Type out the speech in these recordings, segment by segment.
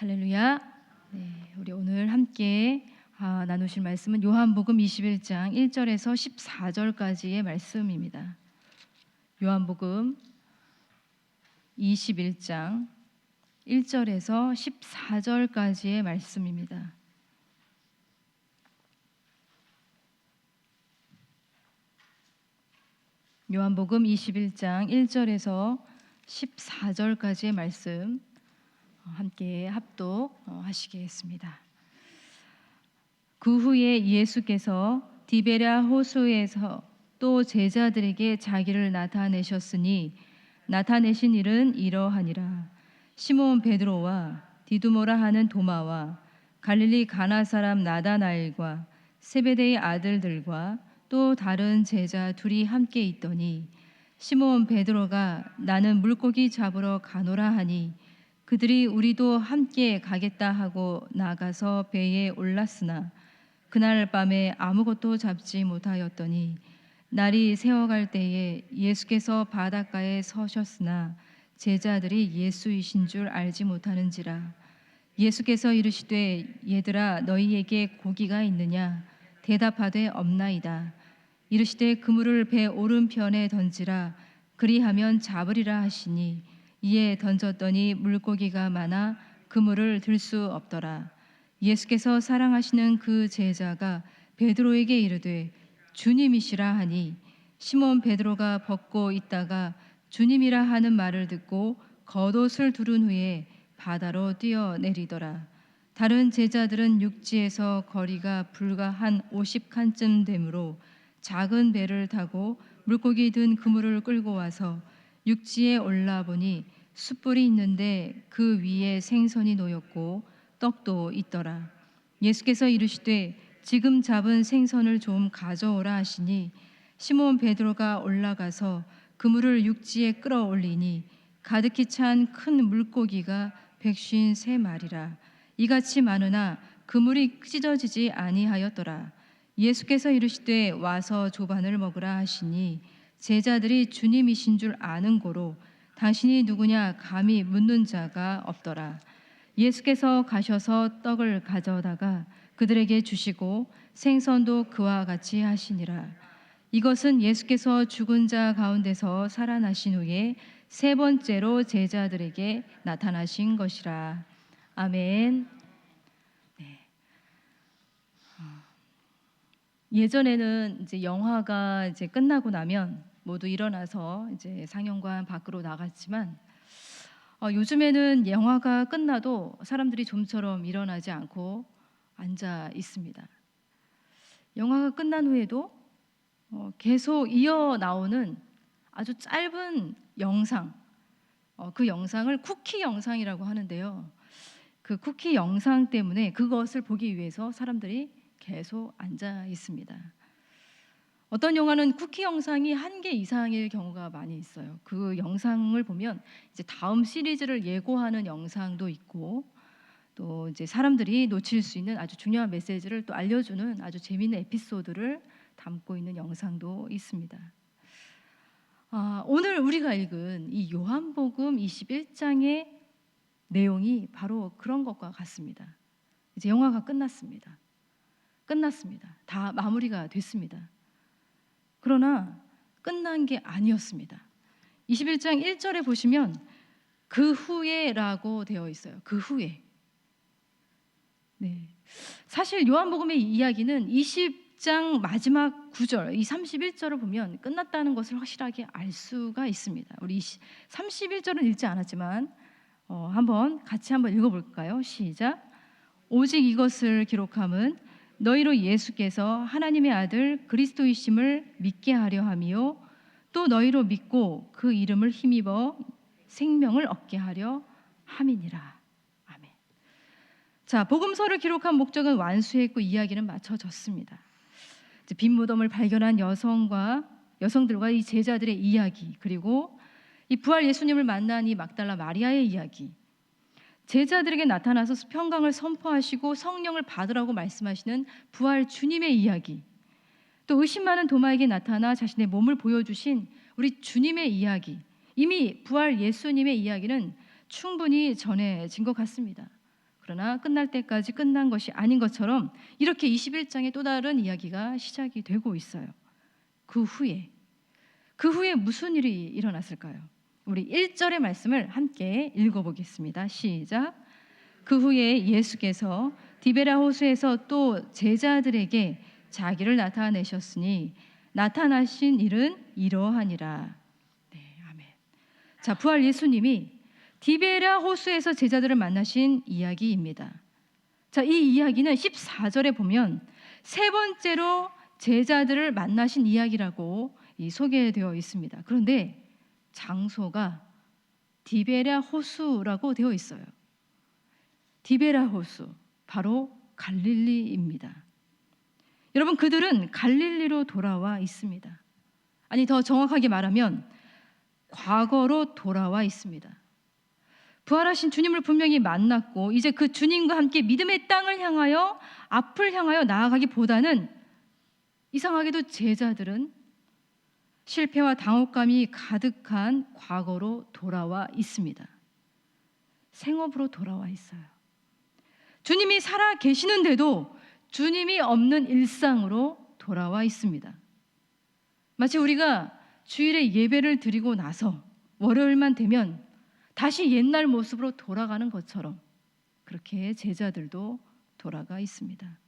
할렐루야. 네, 우리 오늘 함께 나누실 말씀은 요한복음 21장 1절에서 14절까지의 말씀입니다. 요한복음 21장 1절에서 14절까지의 말씀입니다. 요한복음 21장 1절에서 14절까지의 말씀 함께 합독하시겠습니다. 그 후에 예수께서 디베랴 호수에서 또 제자들에게 자기를 나타내셨으니 나타내신 일은 이러하니라. 시몬 베드로와 디두모라 하는 도마와 갈릴리 가나 사람 나다나엘과 세베대의 아들들과 또 다른 제자 둘이 함께 있더니 시몬 베드로가 나는 물고기 잡으러 가노라 하니 그들이 우리도 함께 가겠다 하고 나가서 배에 올랐으나 그날 밤에 아무것도 잡지 못하였더니 날이 새어갈 때에 예수께서 바닷가에 서셨으나 제자들이 예수이신 줄 알지 못하는지라. 예수께서 이르시되 얘들아 너희에게 고기가 있느냐? 대답하되 없나이다. 이르시되 그물을 배 오른편에 던지라. 그리하면 잡으리라 하시니 이에 던졌더니 물고기가 많아 그물을 들 수 없더라. 예수께서 사랑하시는 그 제자가 베드로에게 이르되 주님이시라 하니 시몬 베드로가 벗고 있다가 주님이라 하는 말을 듣고 겉옷을 두른 후에 바다로 뛰어내리더라. 다른 제자들은 육지에서 거리가 불과 한 50칸쯤 되므로 작은 배를 타고 물고기 든 그물을 끌고 와서 육지에 올라보니 숯불이 있는데 그 위에 생선이 놓였고 떡도 있더라. 예수께서 이르시되 지금 잡은 생선을 좀 가져오라 하시니 시몬 베드로가 올라가서 그물을 육지에 끌어올리니 가득히 찬 큰 물고기가 153마리라. 이같이 많으나 그물이 찢어지지 아니하였더라. 예수께서 이르시되 와서 조반을 먹으라 하시니 제자들이 주님이신 줄 아는 고로 당신이 누구냐 감히 묻는 자가 없더라. 예수께서 가셔서 떡을 가져다가 그들에게 주시고 생선도 그와 같이 하시니라. 이것은 예수께서 죽은 자 가운데서 살아나신 후에 세 번째로 제자들에게 나타나신 것이라. 아멘. 네. 예전에는 이제 영화가 이제 끝나고 나면 모두 일어나서 이제 상영관 밖으로 나갔지만 요즘에는 영화가 끝나도 사람들이 좀처럼 일어나지 않고 앉아 있습니다. 영화가 끝난 후에도 계속 이어 나오는 아주 짧은 영상, 그 영상을 쿠키 영상이라고 하는데요. 그 쿠키 영상 때문에 그것을 보기 위해서 사람들이 계속 앉아 있습니다. 어떤 영화는 쿠키 영상이 1개 이상일 경우가 많이 있어요. 그 영상을 보면 이제 다음 시리즈를 예고하는 영상도 있고 또 이제 사람들이 놓칠 수 있는 아주 중요한 메시지를 또 알려주는 아주 재미있는 에피소드를 담고 있는 영상도 있습니다. 오늘 우리가 읽은 이 요한복음 21장의 내용이 바로 그런 것과 같습니다. 이제 영화가 끝났습니다. 다 마무리가 됐습니다. 그러나 끝난 게 아니었습니다. 21장 1절에 보시면 그 후에라고 되어 있어요. 그 후에. 네. 사실 요한복음의 이야기는 20장 마지막 9절, 이 31절을 보면 끝났다는 것을 확실하게 알 수가 있습니다. 우리 31절은 읽지 않았지만 같이 한번 읽어볼까요? 시작. 오직 이것을 기록함은 너희로 예수께서 하나님의 아들 그리스도이심을 믿게 하려 함이요 또 너희로 믿고 그 이름을 힘입어 생명을 얻게 하려 함이니라. 아멘. 자, 복음서를 기록한 목적은 완수했고 이야기는 마쳐졌습니다. 빈 무덤을 발견한 여성들과 이 제자들의 이야기, 그리고 이 부활 예수님을 만난 이 막달라 마리아의 이야기, 제자들에게 나타나서 평강을 선포하시고 성령을 받으라고 말씀하시는 부활 주님의 이야기, 또 의심 많은 도마에게 나타나 자신의 몸을 보여주신 우리 주님의 이야기, 이미 부활 예수님의 이야기는 충분히 전해진 것 같습니다. 그러나 끝날 때까지 끝난 것이 아닌 것처럼 이렇게 21장의 또 다른 이야기가 시작이 되고 있어요. 그 후에 무슨 일이 일어났을까요? 우리 1절의 말씀을 함께 읽어보겠습니다. 시작. 그 후에 예수께서 디베라 호수에서 또 제자들에게 자기를 나타내셨으니 나타나신 일은 이러하니라. 네, 아멘. 자, 부활 예수님이 디베라 호수에서 제자들을 만나신 이야기입니다. 자, 이 이야기는 14절에 보면 세 번째로 제자들을 만나신 이야기라고 소개되어 있습니다. 그런데 장소가 디베라 호수라고 되어 있어요. 디베라 호수, 바로 갈릴리입니다. 여러분, 그들은 갈릴리로 돌아와 있습니다. 아니, 더 정확하게 말하면 과거로 돌아와 있습니다. 부활하신 주님을 분명히 만났고 이제 그 주님과 함께 믿음의 땅을 향하여 앞을 향하여 나아가기보다는 이상하게도 제자들은 실패와 당혹감이 가득한 과거로 돌아와 있습니다. 생업으로 돌아와 있어요. 주님이 살아 계시는데도 주님이 없는 일상으로 돌아와 있습니다. 마치 우리가 주일에 예배를 드리고 나서 월요일만 되면 다시 옛날 모습으로 돌아가는 것처럼 그렇게 제자들도 돌아가 있습니다.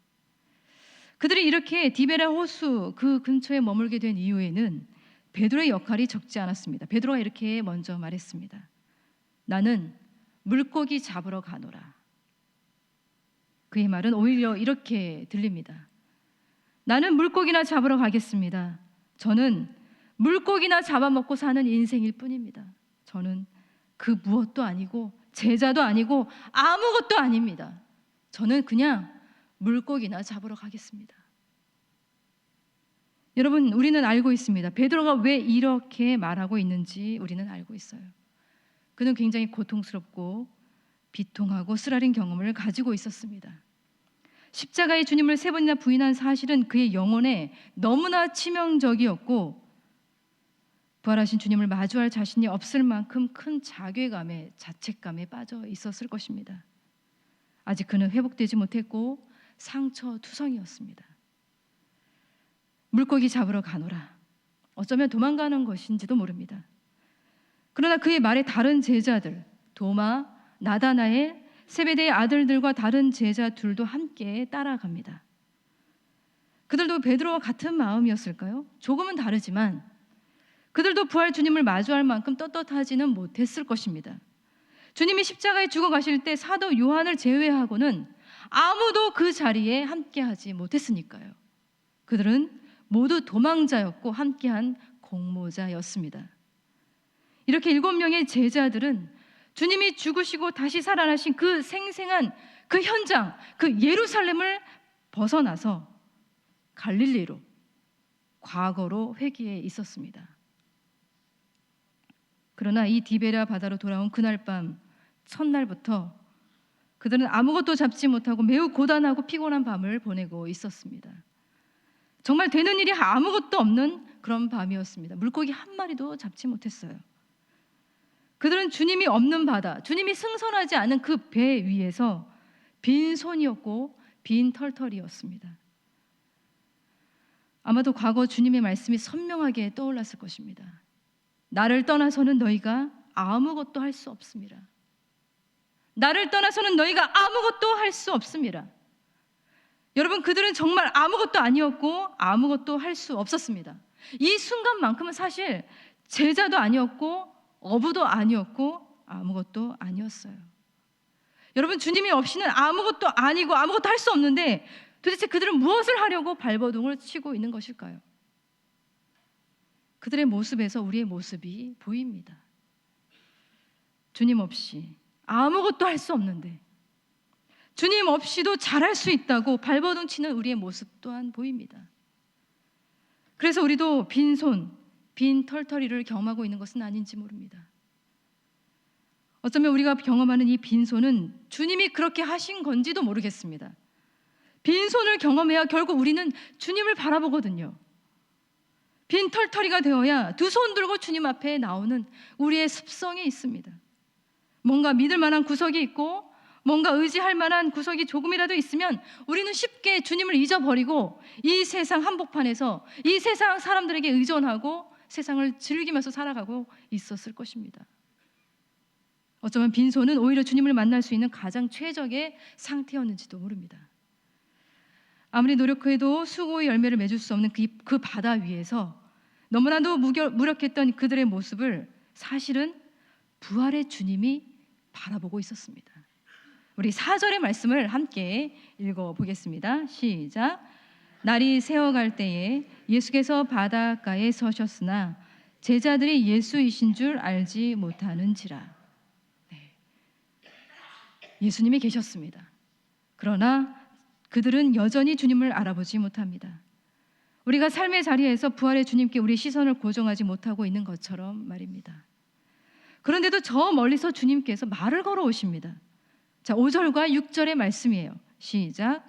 그들이 이렇게 디베라 호수 그 근처에 머물게 된 이유에는 베드로의 역할이 적지 않았습니다. 베드로가 이렇게 먼저 말했습니다. 나는 물고기 잡으러 가노라. 그의 말은 오히려 이렇게 들립니다. 나는 물고기나 잡으러 가겠습니다. 저는 물고기나 잡아먹고 사는 인생일 뿐입니다. 저는 그 무엇도 아니고 제자도 아니고 아무것도 아닙니다. 저는 그냥 물고기나 잡으러 가겠습니다. 여러분, 우리는 알고 있습니다. 베드로가 왜 이렇게 말하고 있는지 우리는 알고 있어요. 그는 굉장히 고통스럽고 비통하고 쓰라린 경험을 가지고 있었습니다. 십자가의 주님을 3번이나 부인한 사실은 그의 영혼에 너무나 치명적이었고 부활하신 주님을 마주할 자신이 없을 만큼 큰 자괴감에 자책감에 빠져 있었을 것입니다. 아직 그는 회복되지 못했고 상처투성이었습니다. 물고기 잡으러 가노라. 어쩌면 도망가는 것인지도 모릅니다. 그러나 그의 말에 다른 제자들, 도마, 나다나엘, 세베대의 아들들과 다른 제자들도 함께 따라갑니다. 그들도 베드로와 같은 마음이었을까요? 조금은 다르지만 그들도 부활 주님을 마주할 만큼 떳떳하지는 못했을 것입니다. 주님이 십자가에 죽어가실 때 사도 요한을 제외하고는 아무도 그 자리에 함께하지 못했으니까요. 그들은 모두 도망자였고 함께한 공모자였습니다. 이렇게 7명의 제자들은 주님이 죽으시고 다시 살아나신 그 생생한 그 현장, 그 예루살렘을 벗어나서 갈릴리로, 과거로 회귀해 있었습니다. 그러나 이 디베랴 바다로 돌아온 그날 밤 첫날부터 그들은 아무것도 잡지 못하고 매우 고단하고 피곤한 밤을 보내고 있었습니다. 정말 되는 일이 아무것도 없는 그런 밤이었습니다. 물고기 한 마리도 잡지 못했어요. 그들은 주님이 없는 바다, 주님이 승선하지 않은 그 배 위에서 빈손이었고 빈 털털이었습니다. 아마도 과거 주님의 말씀이 선명하게 떠올랐을 것입니다. 나를 떠나서는 너희가 아무것도 할 수 없습니다. 나를 떠나서는 너희가 아무것도 할 수 없습니다. 여러분, 그들은 정말 아무것도 아니었고 아무것도 할 수 없었습니다. 이 순간만큼은 사실 제자도 아니었고 어부도 아니었고 아무것도 아니었어요. 여러분, 주님이 없이는 아무것도 아니고 아무것도 할 수 없는데 도대체 그들은 무엇을 하려고 발버둥을 치고 있는 것일까요? 그들의 모습에서 우리의 모습이 보입니다. 주님 없이 아무것도 할 수 없는데 주님 없이도 잘할 수 있다고 발버둥 치는 우리의 모습 또한 보입니다. 그래서 우리도 빈손, 빈 털털이를 경험하고 있는 것은 아닌지 모릅니다. 어쩌면 우리가 경험하는 이 빈손은 주님이 그렇게 하신 건지도 모르겠습니다. 빈손을 경험해야 결국 우리는 주님을 바라보거든요. 빈 털털이가 되어야 두 손 들고 주님 앞에 나오는 우리의 습성이 있습니다. 뭔가 믿을 만한 구석이 있고 뭔가 의지할 만한 구석이 조금이라도 있으면 우리는 쉽게 주님을 잊어버리고 이 세상 한복판에서 이 세상 사람들에게 의존하고 세상을 즐기면서 살아가고 있었을 것입니다. 어쩌면 빈손은 오히려 주님을 만날 수 있는 가장 최적의 상태였는지도 모릅니다. 아무리 노력해도 수고의 열매를 맺을 수 없는 그 바다 위에서 너무나도 무력했던 그들의 모습을 사실은 부활의 주님이 바라보고 있었습니다. 우리 4절의 말씀을 함께 읽어보겠습니다. 시작. 날이 새어갈 때에 예수께서 바닷가에 서셨으나 제자들이 예수이신 줄 알지 못하는지라. 네. 예수님이 계셨습니다. 그러나 그들은 여전히 주님을 알아보지 못합니다. 우리가 삶의 자리에서 부활의 주님께 우리 시선을 고정하지 못하고 있는 것처럼 말입니다. 그런데도 저 멀리서 주님께서 말을 걸어오십니다. 자, 5절과 6절의 말씀이에요. 시작.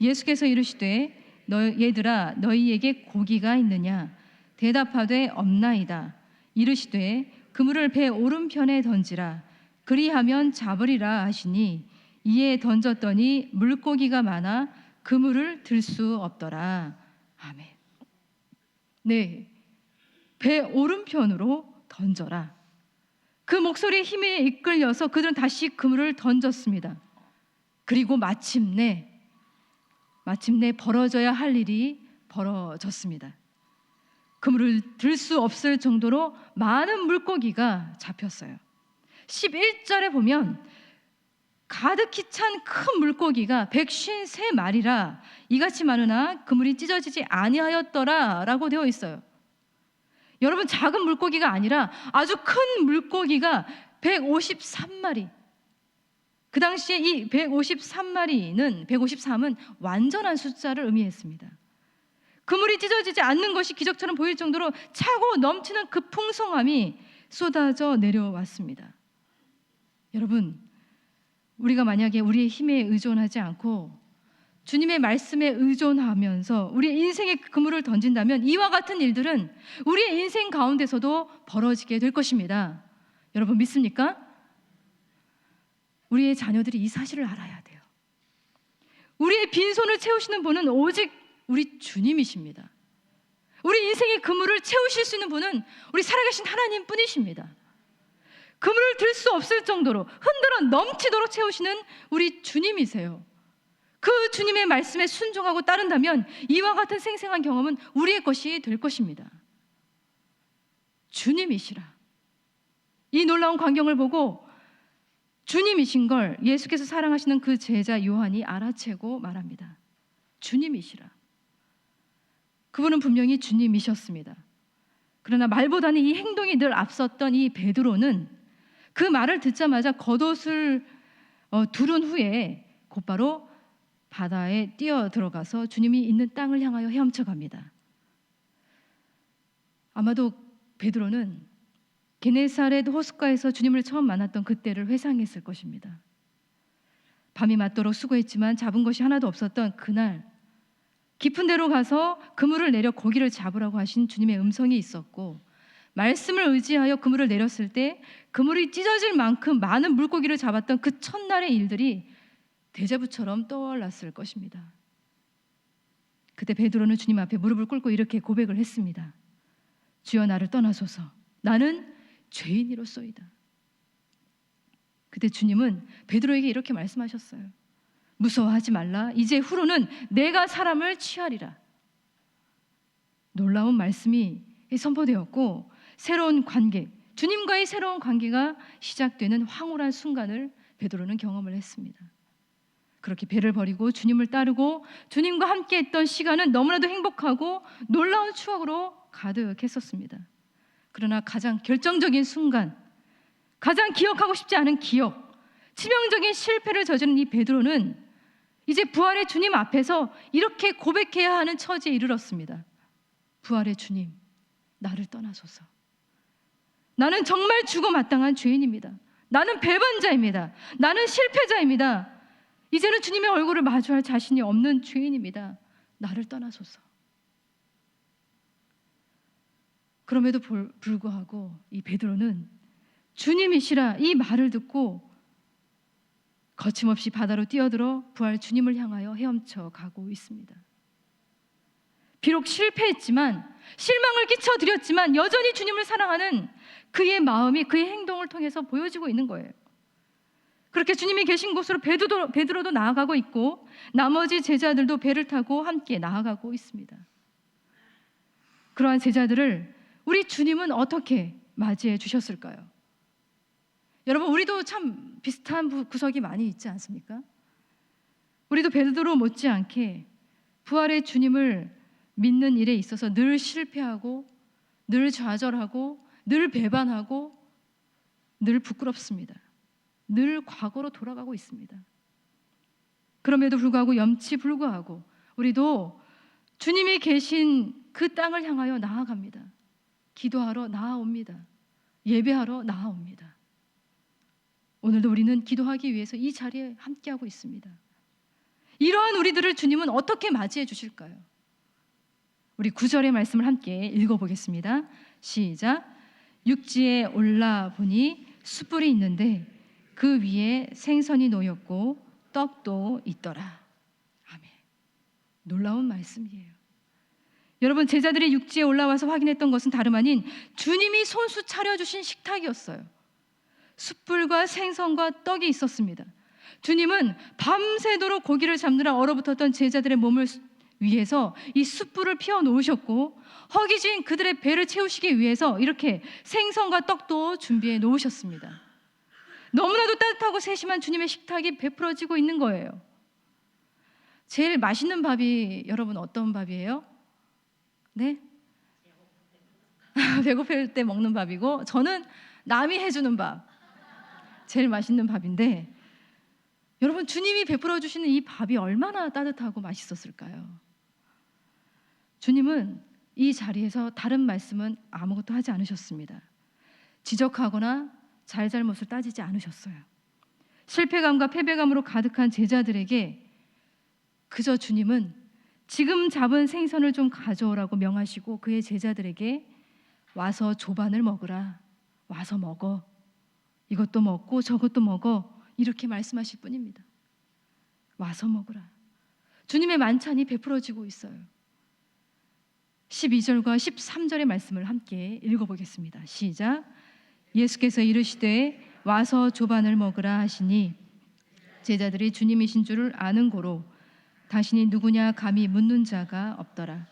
예수께서 이르시되 얘들아 너희에게 고기가 있느냐? 대답하되 없나이다. 이르시되 그물을 배 오른편에 던지라. 그리하면 잡으리라 하시니 이에 던졌더니 물고기가 많아 그물을 들 수 없더라. 아멘. 네, 배 오른편으로 던져라. 그 목소리의 힘에 이끌려서 그들은 다시 그물을 던졌습니다. 그리고 마침내 벌어져야 할 일이 벌어졌습니다. 그물을 들 수 없을 정도로 많은 물고기가 잡혔어요. 11절에 보면 가득히 찬 큰 물고기가 153마리라 이같이 많으나 그물이 찢어지지 아니하였더라 라고 되어 있어요. 여러분, 작은 물고기가 아니라 아주 큰 물고기가 153마리. 그 당시에 이 153은 완전한 숫자를 의미했습니다. 그물이 찢어지지 않는 것이 기적처럼 보일 정도로 차고 넘치는 그 풍성함이 쏟아져 내려왔습니다. 여러분, 우리가 만약에 우리의 힘에 의존하지 않고 주님의 말씀에 의존하면서 우리의 인생의 그물을 던진다면 이와 같은 일들은 우리의 인생 가운데서도 벌어지게 될 것입니다. 여러분 믿습니까? 우리의 자녀들이 이 사실을 알아야 돼요. 우리의 빈손을 채우시는 분은 오직 우리 주님이십니다. 우리 인생의 그물을 채우실 수 있는 분은 우리 살아계신 하나님 뿐이십니다. 그물을 들 수 없을 정도로 흔들어 넘치도록 채우시는 우리 주님이세요. 그 주님의 말씀에 순종하고 따른다면 이와 같은 생생한 경험은 우리의 것이 될 것입니다. 주님이시라. 이 놀라운 광경을 보고 주님이신 걸 예수께서 사랑하시는 그 제자 요한이 알아채고 말합니다. 주님이시라. 그분은 분명히 주님이셨습니다. 그러나 말보다는 이 행동이 늘 앞섰던 이 베드로는 그 말을 듣자마자 겉옷을 두른 후에 곧바로 바다에 뛰어 들어가서 주님이 있는 땅을 향하여 헤엄쳐 갑니다. 아마도 베드로는 게네사렛 호숫가에서 주님을 처음 만났던 그때를 회상했을 것입니다. 밤이 맞도록 수고했지만 잡은 것이 하나도 없었던 그날, 깊은 데로 가서 그물을 내려 고기를 잡으라고 하신 주님의 음성이 있었고, 말씀을 의지하여 그물을 내렸을 때 그물이 찢어질 만큼 많은 물고기를 잡았던 그 첫날의 일들이 데자부처럼 떠올랐을 것입니다. 그때 베드로는 주님 앞에 무릎을 꿇고 이렇게 고백을 했습니다. 주여 나를 떠나소서. 나는 죄인이로소이다. 그때 주님은 베드로에게 이렇게 말씀하셨어요. 무서워하지 말라. 이제 후로는 내가 사람을 취하리라. 놀라운 말씀이 선포되었고 새로운 관계, 주님과의 새로운 관계가 시작되는 황홀한 순간을 베드로는 경험을 했습니다. 그렇게 배를 버리고 주님을 따르고 주님과 함께 했던 시간은 너무나도 행복하고 놀라운 추억으로 가득했었습니다. 그러나 가장 결정적인 순간, 가장 기억하고 싶지 않은 기억, 치명적인 실패를 저지른 이 베드로는 이제 부활의 주님 앞에서 이렇게 고백해야 하는 처지에 이르렀습니다. 부활의 주님, 나를 떠나소서. 나는 정말 죽어 마땅한 죄인입니다. 나는 배반자입니다. 나는 실패자입니다. 이제는 주님의 얼굴을 마주할 자신이 없는 죄인입니다. 나를 떠나소서. 그럼에도 불구하고 이 베드로는 주님이시라 이 말을 듣고 거침없이 바다로 뛰어들어 부활 주님을 향하여 헤엄쳐 가고 있습니다. 비록 실패했지만, 실망을 끼쳐드렸지만 여전히 주님을 사랑하는 그의 마음이 그의 행동을 통해서 보여지고 있는 거예요. 그렇게 주님이 계신 곳으로 베드로도 나아가고 있고, 나머지 제자들도 배를 타고 함께 나아가고 있습니다. 그러한 제자들을 우리 주님은 어떻게 맞이해 주셨을까요? 여러분, 우리도 참 비슷한 구석이 많이 있지 않습니까? 우리도 베드로 못지않게 부활의 주님을 믿는 일에 있어서 늘 실패하고, 늘 좌절하고, 늘 배반하고, 늘 부끄럽습니다. 늘 과거로 돌아가고 있습니다. 그럼에도 불구하고 염치불구하고 우리도 주님이 계신 그 땅을 향하여 나아갑니다. 기도하러 나아옵니다. 예배하러 나아옵니다. 오늘도 우리는 기도하기 위해서 이 자리에 함께하고 있습니다. 이러한 우리들을 주님은 어떻게 맞이해 주실까요? 우리 9절의 말씀을 함께 읽어보겠습니다. 시작. 육지에 올라보니 숯불이 있는데 그 위에 생선이 놓였고 떡도 있더라. 아멘. 놀라운 말씀이에요. 여러분, 제자들이 육지에 올라와서 확인했던 것은 다름 아닌 주님이 손수 차려주신 식탁이었어요. 숯불과 생선과 떡이 있었습니다. 주님은 밤새도록 고기를 잡느라 얼어붙었던 제자들의 몸을 위해서 이 숯불을 피워 놓으셨고, 허기진 그들의 배를 채우시기 위해서 이렇게 생선과 떡도 준비해 놓으셨습니다. 너무나도 따뜻하고 세심한 주님의 식탁이 베풀어지고 있는 거예요. 제일 맛있는 밥이 여러분 어떤 밥이에요? 네? 배고플 때 먹는 밥이고, 저는 남이 해주는 밥, 제일 맛있는 밥인데, 여러분, 주님이 베풀어 주시는 이 밥이 얼마나 따뜻하고 맛있었을까요? 주님은 이 자리에서 다른 말씀은 아무것도 하지 않으셨습니다. 지적하거나 잘잘못을 따지지 않으셨어요. 실패감과 패배감으로 가득한 제자들에게 그저 주님은 지금 잡은 생선을 좀 가져오라고 명하시고, 그의 제자들에게 와서 조반을 먹으라, 와서 먹어, 이것도 먹고 저것도 먹어, 이렇게 말씀하실 뿐입니다. 와서 먹으라. 주님의 만찬이 베풀어지고 있어요. 12절과 13절의 말씀을 함께 읽어보겠습니다. 시작. 예수께서 이르시되 와서 조반을 먹으라 하시니 제자들이 주님이신 줄을 아는 고로 당신이 누구냐 감히 묻는 자가 없더라.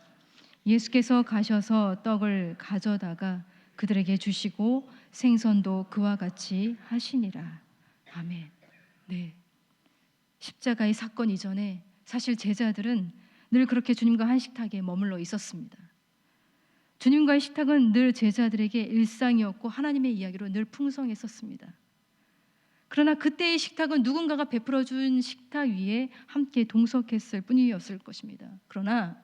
예수께서 가셔서 떡을 가져다가 그들에게 주시고 생선도 그와 같이 하시니라. 아멘. 네. 십자가의 사건 이전에 사실 제자들은 늘 그렇게 주님과 한 식탁에 머물러 있었습니다. 주님과의 식탁은 늘 제자들에게 일상이었고 하나님의 이야기로 늘 풍성했었습니다. 그러나 그때의 식탁은 누군가가 베풀어준 식탁 위에 함께 동석했을 뿐이었을 것입니다. 그러나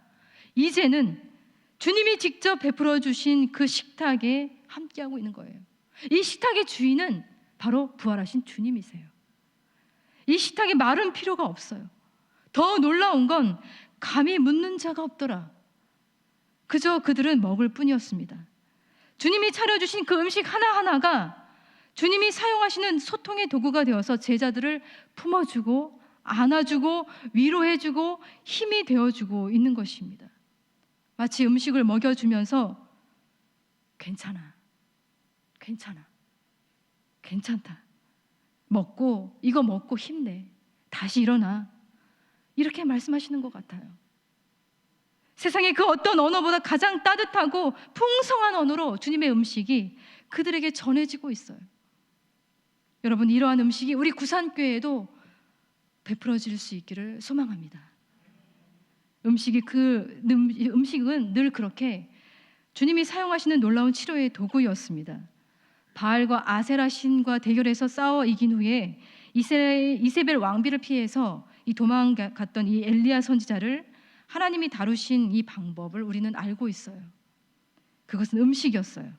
이제는 주님이 직접 베풀어 주신 그 식탁에 함께하고 있는 거예요. 이 식탁의 주인은 바로 부활하신 주님이세요. 이 식탁에 말은 필요가 없어요. 더 놀라운 건 감히 묻는 자가 없더라. 그저 그들은 먹을 뿐이었습니다. 주님이 차려주신 그 음식 하나하나가 주님이 사용하시는 소통의 도구가 되어서 제자들을 품어주고 안아주고 위로해주고 힘이 되어주고 있는 것입니다. 마치 음식을 먹여주면서 괜찮아, 괜찮아, 괜찮다, 이거 먹고 힘내, 다시 일어나, 이렇게 말씀하시는 것 같아요. 세상의 그 어떤 언어보다 가장 따뜻하고 풍성한 언어로 주님의 음식이 그들에게 전해지고 있어요. 여러분, 이러한 음식이 우리 구산교회에도 베풀어질 수 있기를 소망합니다. 음식은 늘 그렇게 주님이 사용하시는 놀라운 치료의 도구였습니다. 바알과 아세라 신과 대결해서 싸워 이긴 후에 이세벨 왕비를 피해서 도망갔던 이 엘리야 선지자를 하나님이 다루신 이 방법을 우리는 알고 있어요. 그것은 음식이었어요.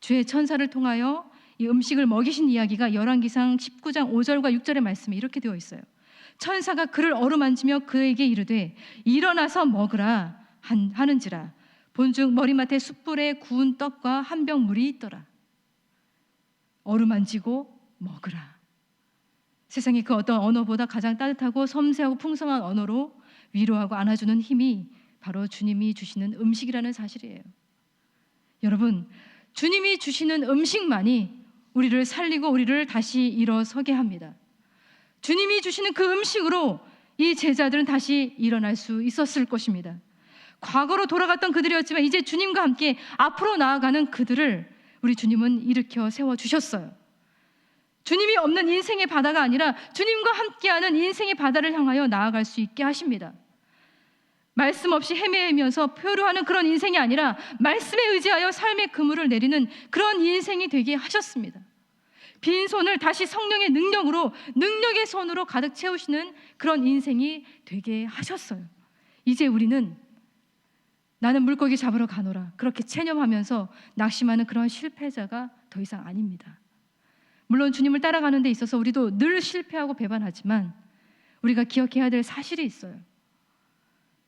주의 천사를 통하여 이 음식을 먹이신 이야기가 열왕기상 19장 5절과 6절의 말씀에 이렇게 되어 있어요. 천사가 그를 어루만지며 그에게 이르되 일어나서 먹으라 하는지라 본즉 머리맡에 숯불에 구운 떡과 한 병 물이 있더라. 어루만지고 먹으라. 세상의 그 어떤 언어보다 가장 따뜻하고 섬세하고 풍성한 언어로 위로하고 안아주는 힘이 바로 주님이 주시는 음식이라는 사실이에요. 여러분, 주님이 주시는 음식만이 우리를 살리고 우리를 다시 일어서게 합니다. 주님이 주시는 그 음식으로 이 제자들은 다시 일어날 수 있었을 것입니다. 과거로 돌아갔던 그들이었지만 이제 주님과 함께 앞으로 나아가는 그들을 우리 주님은 일으켜 세워주셨어요. 주님이 없는 인생의 바다가 아니라 주님과 함께하는 인생의 바다를 향하여 나아갈 수 있게 하십니다. 말씀 없이 헤매면서 표류하는 그런 인생이 아니라 말씀에 의지하여 삶의 그물을 내리는 그런 인생이 되게 하셨습니다. 빈손을 다시 성령의 능력으로, 능력의 손으로 가득 채우시는 그런 인생이 되게 하셨어요. 이제 우리는 나는 물고기 잡으러 가노라 그렇게 체념하면서 낙심하는 그런 실패자가 더 이상 아닙니다. 물론 주님을 따라가는 데 있어서 우리도 늘 실패하고 배반하지만 우리가 기억해야 될 사실이 있어요.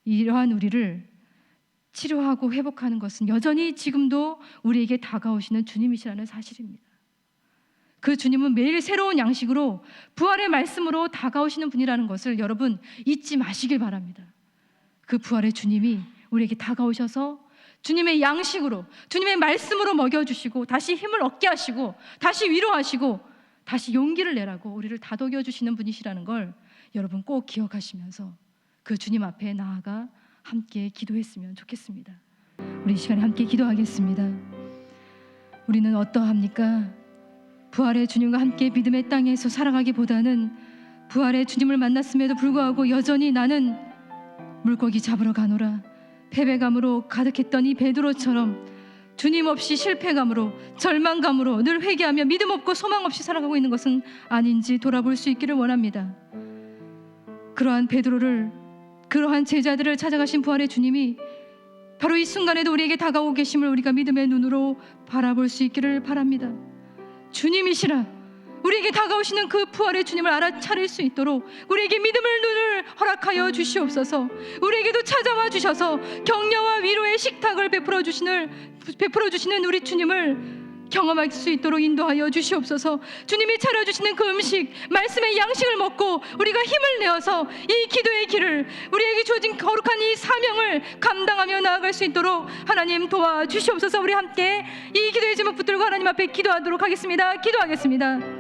이러한 우리를 치료하고 회복하는 것은 여전히 지금도 우리에게 다가오시는 주님이시라는 사실입니다. 그 주님은 매일 새로운 양식으로 부활의 말씀으로 다가오시는 분이라는 것을 여러분 잊지 마시길 바랍니다. 그 부활의 주님이 우리에게 다가오셔서 주님의 양식으로, 주님의 말씀으로 먹여주시고 다시 힘을 얻게 하시고 다시 위로하시고 다시 용기를 내라고 우리를 다독여 주시는 분이시라는 걸 여러분 꼭 기억하시면서 그 주님 앞에 나아가 함께 기도했으면 좋겠습니다. 우리 이 시간에 함께 기도하겠습니다. 우리는 어떠합니까? 부활의 주님과 함께 믿음의 땅에서 살아가기보다는 부활의 주님을 만났음에도 불구하고 여전히 나는 물고기 잡으러 가노라 패배감으로 가득했던 이 베드로처럼 주님 없이 실패감으로 절망감으로 늘 회개하며 믿음 없고 소망 없이 살아가고 있는 것은 아닌지 돌아볼 수 있기를 원합니다. 그러한 베드로를, 그러한 제자들을 찾아가신 부활의 주님이 바로 이 순간에도 우리에게 다가오고 계심을 우리가 믿음의 눈으로 바라볼 수 있기를 바랍니다. 주님이시라 우리에게 다가오시는 그 부활의 주님을 알아차릴 수 있도록 우리에게 믿음의 눈을 허락하여 주시옵소서. 우리에게도 찾아와 주셔서 격려와 위로의 식탁을 베풀어 주시는 우리 주님을 경험할 수 있도록 인도하여 주시옵소서. 주님이 차려주시는 그 음식, 말씀의 양식을 먹고 우리가 힘을 내어서 이 기도의 길을, 우리에게 주어진 거룩한 이 사명을 감당하며 나아갈 수 있도록 하나님 도와주시옵소서. 우리 함께 이 기도의 제목 붙들고 하나님 앞에 기도하도록 하겠습니다. 기도하겠습니다.